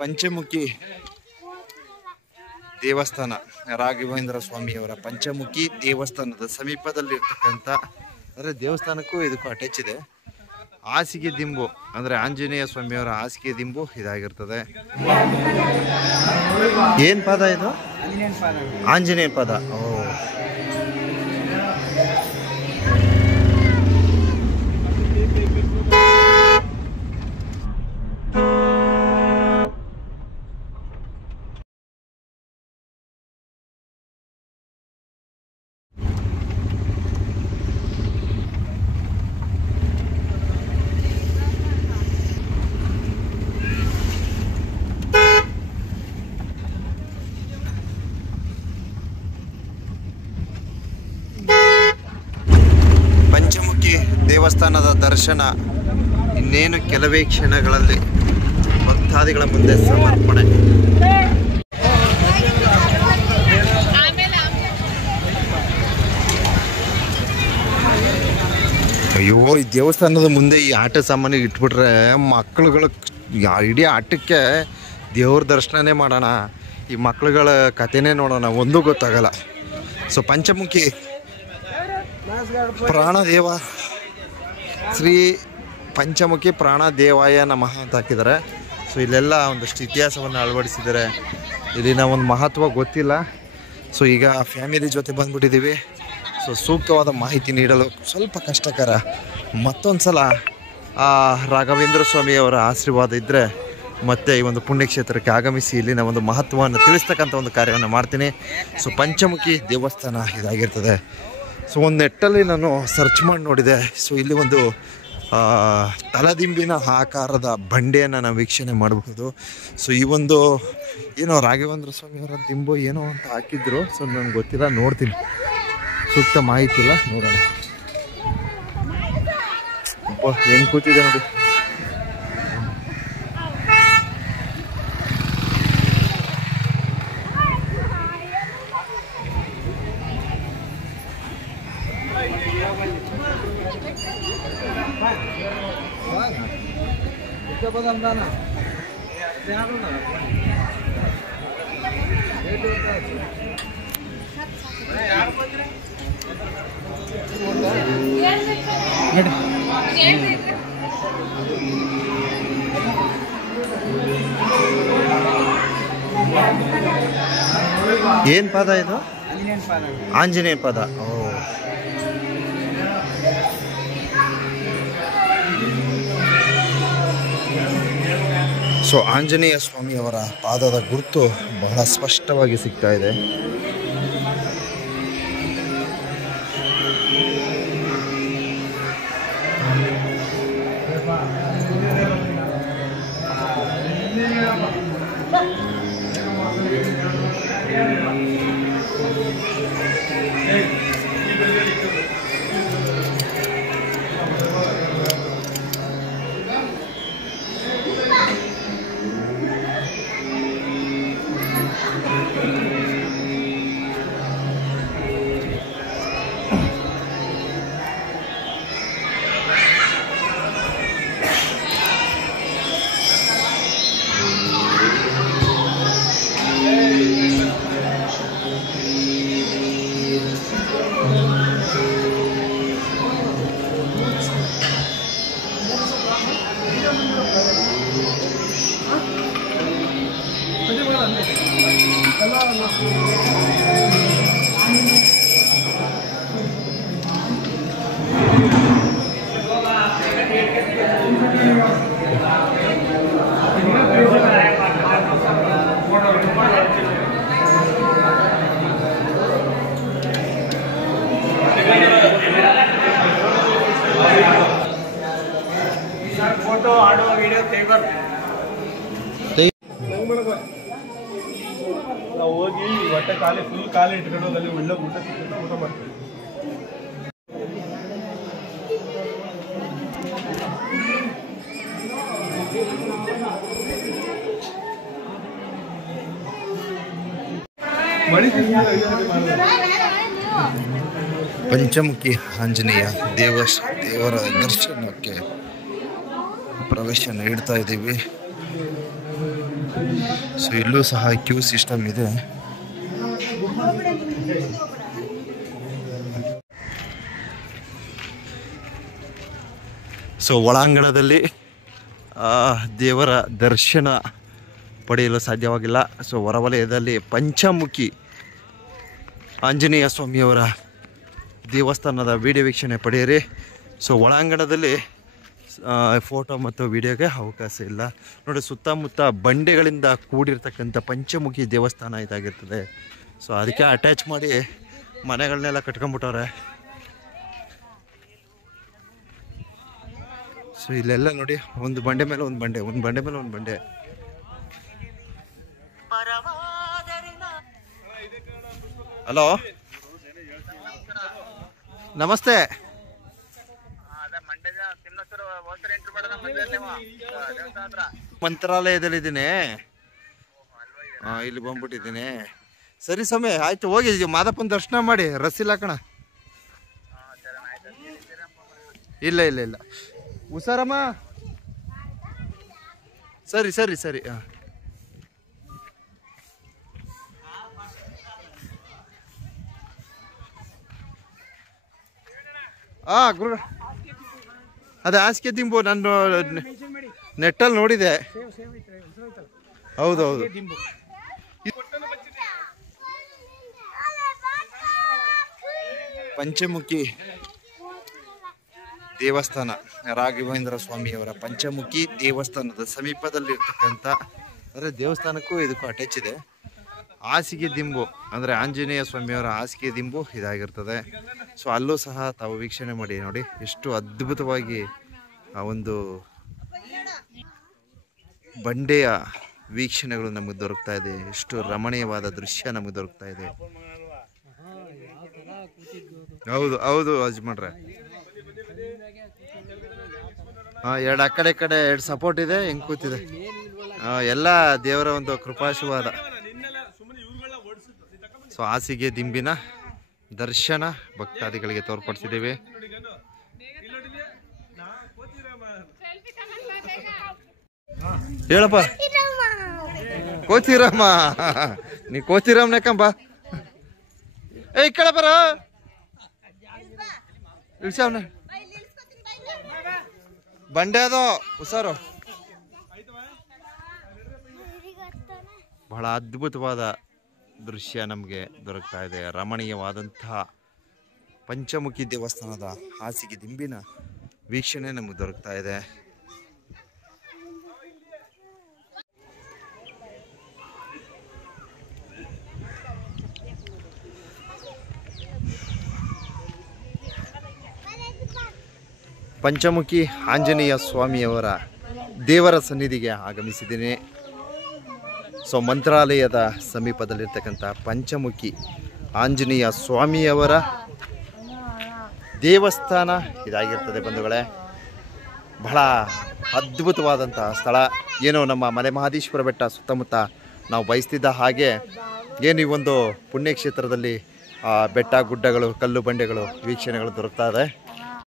ಪಂಚಮುಖಿ ದೇವಸ್ಥಾನ, ರಾಘವೇಂದ್ರ ಸ್ವಾಮಿಯವರ ಪಂಚಮುಖಿ ದೇವಸ್ಥಾನದ ಸಮೀಪದಲ್ಲಿರ್ತಕ್ಕಂಥ, ಅಂದರೆ ದೇವಸ್ಥಾನಕ್ಕೂ ಇದಕ್ಕೂ ಅಟ್ಯಾಚ್ ಇದೆ, ಹಾಸಿಗೆ ದಿಂಬು, ಅಂದರೆ ಆಂಜನೇಯ ಸ್ವಾಮಿಯವರ ಹಾಸಿಗೆ ದಿಂಬು ಇದಾಗಿರ್ತದೆ. ಏನು ಪಾದ ಇದು? ಆಂಜನೇಯ ಪಾದ. ಓ, ಪಂಚಮುಖಿ ದೇವಸ್ಥಾನದ ದರ್ಶನ ಇನ್ನೇನು ಕೆಲವೇ ಕ್ಷಣಗಳಲ್ಲಿ ಭಕ್ತಾದಿಗಳ ಮುಂದೆ ಸಮರ್ಪಣೆ. ಅಯ್ಯೋ, ಈ ದೇವಸ್ಥಾನದ ಮುಂದೆ ಈ ಆಟ ಸಾಮಾನು ಇಟ್ಬಿಟ್ರೆ ಮಕ್ಕಳುಗಳ ಇಡೀ ಆಟಕ್ಕೆ ದೇವ್ರ ದರ್ಶನನೇ ಮಾಡೋಣ, ಈ ಮಕ್ಕಳುಗಳ ಕಥೆನೇ ನೋಡೋಣ, ಒಂದೂ ಗೊತ್ತಾಗಲ್ಲ. ಸೊ ಪಂಚಮುಖಿ ಪ್ರಾಣದೇವ, ಶ್ರೀ ಪಂಚಮುಖಿ ಪ್ರಾಣದೇವಾಯ ನಮಃ ಅಂತ ಹಾಕಿದ್ದಾರೆ. ಸೊ ಇಲ್ಲೆಲ್ಲ ಒಂದಷ್ಟು ಇತಿಹಾಸವನ್ನು ಅಳವಡಿಸಿದ್ದಾರೆ. ಇಲ್ಲಿನ ಒಂದು ಮಹತ್ವ ಗೊತ್ತಿಲ್ಲ. ಸೊ ಈಗ ಫ್ಯಾಮಿಲಿ ಜೊತೆ ಬಂದ್ಬಿಟ್ಟಿದ್ದೀವಿ. ಸೊ ಸೂಕ್ತವಾದ ಮಾಹಿತಿ ನೀಡಲು ಸ್ವಲ್ಪ ಕಷ್ಟಕರ. ಮತ್ತೊಂದು ಸಲ ರಾಘವೇಂದ್ರ ಸ್ವಾಮಿಯವರ ಆಶೀರ್ವಾದ ಇದ್ದರೆ ಮತ್ತೆ ಈ ಒಂದು ಪುಣ್ಯಕ್ಷೇತ್ರಕ್ಕೆ ಆಗಮಿಸಿ ಇಲ್ಲಿನ ಒಂದು ಮಹತ್ವವನ್ನು ತಿಳಿಸ್ತಕ್ಕಂಥ ಒಂದು ಕಾರ್ಯವನ್ನು ಮಾಡ್ತೀನಿ. ಸೊ ಪಂಚಮುಖಿ ದೇವಸ್ಥಾನ ಇದಾಗಿರ್ತದೆ. ಸೊ ಒಂದು ನೆಟ್ಟಲ್ಲಿ ನಾನು ಸರ್ಚ್ ಮಾಡಿ ನೋಡಿದೆ. ಸೊ ಇಲ್ಲಿ ಒಂದು ತಲದಿಂಬಿನ ಆಕಾರದ ಬಂಡೆಯನ್ನು ನಾವು ವೀಕ್ಷಣೆ ಮಾಡಬಹುದು. ಸೊ ಈ ಒಂದು ಏನೋ ರಾಘವೇಂದ್ರ ಸ್ವಾಮಿಯವರ ದಿಂಬು ಏನೋ ಅಂತ ಹಾಕಿದ್ರು. ಸೊ ನನಗೆ ಗೊತ್ತಿಲ್ಲ, ನೋಡ್ತೀನಿ, ಸೂಕ್ತ ಮಾಹಿತಿ ಇಲ್ಲ, ನೋಡೋಣ. ಹೆಂಗೆ ಕೂತಿದೆ ನೋಡಿ. ಏನು ಪಾದ ಇದು? ಆಂಜನೇಯ ಪಾದ. ಓ, ಸೊ ಆಂಜನೇಯ ಸ್ವಾಮಿಯವರ ಪಾದದ ಗುರುತು ಬಹಳ ಸ್ಪಷ್ಟವಾಗಿ ಸಿಗ್ತಾ ಇದೆ. फोटो आडो वीडियो तेवर ನಾವು ಹೋಗಿ ಹೊಟ್ಟೆ ಖಾಲಿ ಫುಲ್ ಖಾಲಿ ಇಟ್ಕೊಂಡು ಅಲ್ಲಿ ಒಳ್ಳೆ ಊಟ ಸಿಕ್ಕಿದ್ರೆ ಊಟ ಮಾಡ್ತೀವಿ. ಪಂಚಮುಖಿ ಆಂಜನೇಯ ದೇವರ ದರ್ಶನಕ್ಕೆ ಪ್ರವೇಶ ನೀಡ್ತಾ ಇದ್ದೀವಿ. ಸೊ ಇಲ್ಲೂ ಸಹ ಕ್ಯೂ ಸಿಸ್ಟಮ್ ಇದೆ. ಸೊ ಒಳಾಂಗಣದಲ್ಲಿ ದೇವರ ದರ್ಶನ ಪಡೆಯಲು ಸಾಧ್ಯವಾಗಿಲ್ಲ. ಸೊ ಹೊರವಲಯದಲ್ಲಿ ಪಂಚಮುಖಿ ಆಂಜನೇಯ ಸ್ವಾಮಿಯವರ ದೇವಸ್ಥಾನದ ವಿಡಿಯೋ ವೀಕ್ಷಣೆ ಪಡೆಯಿರಿ. ಸೊ ಒಳಾಂಗಣದಲ್ಲಿ ಫೋಟೋ ಮತ್ತು ವಿಡಿಯೋಗೆ ಅವಕಾಶ ಇಲ್ಲ ನೋಡಿ. ಸುತ್ತಮುತ್ತ ಬಂಡೆಗಳಿಂದ ಕೂಡಿರ್ತಕ್ಕಂಥ ಪಂಚಮುಖಿ ದೇವಸ್ಥಾನ ಇದಾಗಿರ್ತದೆ. ಸೊ ಅದಕ್ಕೆ ಅಟ್ಯಾಚ್ ಮಾಡಿ ಮನೆಗಳನ್ನೆಲ್ಲ ಕಟ್ಕೊಂಡ್ಬಿಟ್ಟವ್ರೆ. ಸೊ ಇಲ್ಲೆಲ್ಲ ನೋಡಿ, ಒಂದು ಬಂಡೆ ಮೇಲೆ ಒಂದು ಬಂಡೆ, ಒಂದು ಬಂಡೆ ಮೇಲೆ ಒಂದು ಬಂಡೆ. ಹಲೋ, ನಮಸ್ತೆ. ಮಂತ್ರಾಲಯದಲ್ಲಿದ್ದೀನಿ. ಇಲ್ಲಿ ಬಂದ್ಬಿಟ್ಟಿದ್ದೀನಿ. ಸರಿ ಸಮಯ ಆಯ್ತು, ಹೋಗಿ ಮಾದಪ್ಪನ ದರ್ಶನ ಮಾಡಿ. ರಸ್ಸಿಲ್ಲ ಕಣ. ಇಲ್ಲ ಇಲ್ಲ ಇಲ್ಲ, ಹುಷಾರಮ್ಮ. ಸರಿ ಸರಿ ಸರಿ. ಗುರು, ಅದೇ ಹಾಸಿಗೆ ದಿಂಬು ನಾನು ನೆಟ್ಟಲ್ಲಿ ನೋಡಿದೆ. ಹೌದೌದು. ಪಂಚಮುಖಿ ದೇವಸ್ಥಾನ, ರಾಘವೇಂದ್ರ ಸ್ವಾಮಿಯವರ ಪಂಚಮುಖಿ ದೇವಸ್ಥಾನದ ಸಮೀಪದಲ್ಲಿರ್ತಕ್ಕಂಥ, ಅಂದರೆ ದೇವಸ್ಥಾನಕ್ಕೂ ಇದಕ್ಕೂ ಅಟ್ಯಾಚ್ ಇದೆ. ಹಾಸಿಗೆ ದಿಂಬು ಅಂದರೆ ಆಂಜನೇಯ ಸ್ವಾಮಿಯವರ ಹಾಸಿಗೆ ದಿಂಬು ಇದಾಗಿರ್ತದೆ. ಸೊ ಅಲ್ಲೂ ಸಹ ತಾವು ವೀಕ್ಷಣೆ ಮಾಡಿ ನೋಡಿ, ಎಷ್ಟು ಅದ್ಭುತವಾಗಿ ಆ ಒಂದು ಬಂಡೆಯ ವೀಕ್ಷಣೆಗಳು ನಮಗೆ ದೊರಕ್ತಾ ಇದೆ. ಎಷ್ಟು ರಮಣೀಯವಾದ ದೃಶ್ಯ ನಮಗೆ ದೊರಕ್ತಾ ಇದೆ. ಹೌದು ಹೌದು ಯಜಮಾನ್ರೆ. ಎರಡು ಆ ಕಡೆ ಕಡೆ ಎರಡು ಸಪೋರ್ಟ್ ಇದೆ, ಹೆಂಗೆ ಕೂತಿದೆ. ಎಲ್ಲ ದೇವರ ಒಂದು ಕೃಪಾಶೀರ್ವಾದ. ಸೊ ಹಾಸಿಗೆ ದಿಂಬಿನ ದರ್ಶನ ಭಕ್ತಾದಿಗಳಿಗೆ ತೋರ್ಪಡಿಸಿದ್ದೀವಿ. ಹೇಳಪ್ಪ. ಕೋತಿರಾಮ, ನೀ ಕೋತಿರಾಮ್ನ ಕಂಬ. ಈ ಕಡೆ ಬರ ಇಳ್ಸವ್ನ. ಬಂಡೆ ಅದು ಹುಷಾರು. ಬಹಳ ಅದ್ಭುತವಾದ ದೃಶ್ಯ ನಮಗೆ ದೊರಕ್ತಾ ಇದೆ. ರಮಣೀಯವಾದಂತಹ ಪಂಚಮುಖಿ ದೇವಸ್ಥಾನದ ಹಾಸಿಗೆ ದಿಂಬಿನ ವೀಕ್ಷಣೆ ನಮಗೆ ದೊರಕ್ತಾ ಇದೆ. ಪಂಚಮುಖಿ ಆಂಜನೇಯ ಸ್ವಾಮಿಯವರ ದೇವರ ಸನ್ನಿಧಿಗೆ ಆಗಮಿಸಿದ್ದೀನಿ. ಸೊ ಮಂತ್ರಾಲಯದ ಸಮೀಪದಲ್ಲಿರ್ತಕ್ಕಂಥ ಪಂಚಮುಖಿ ಆಂಜನೇಯ ಸ್ವಾಮಿಯವರ ದೇವಸ್ಥಾನ ಇದಾಗಿರ್ತದೆ ಬಂಧುಗಳೇ. ಬಹಳ ಅದ್ಭುತವಾದಂಥ ಸ್ಥಳ. ಏನು ನಮ್ಮ ಮಲೆ ಮಹದೇಶ್ವರ ಬೆಟ್ಟ ಸುತ್ತಮುತ್ತ ನಾವು ಬಯಸ್ತಿದ್ದ ಹಾಗೆ ಏನು ಈ ಒಂದು ಪುಣ್ಯಕ್ಷೇತ್ರದಲ್ಲಿ ಬೆಟ್ಟ ಗುಡ್ಡಗಳು, ಕಲ್ಲು ಬಂಡೆಗಳು, ವೀಕ್ಷಣೆಗಳು ದೊರಕ್ತಾ ಇದೆ.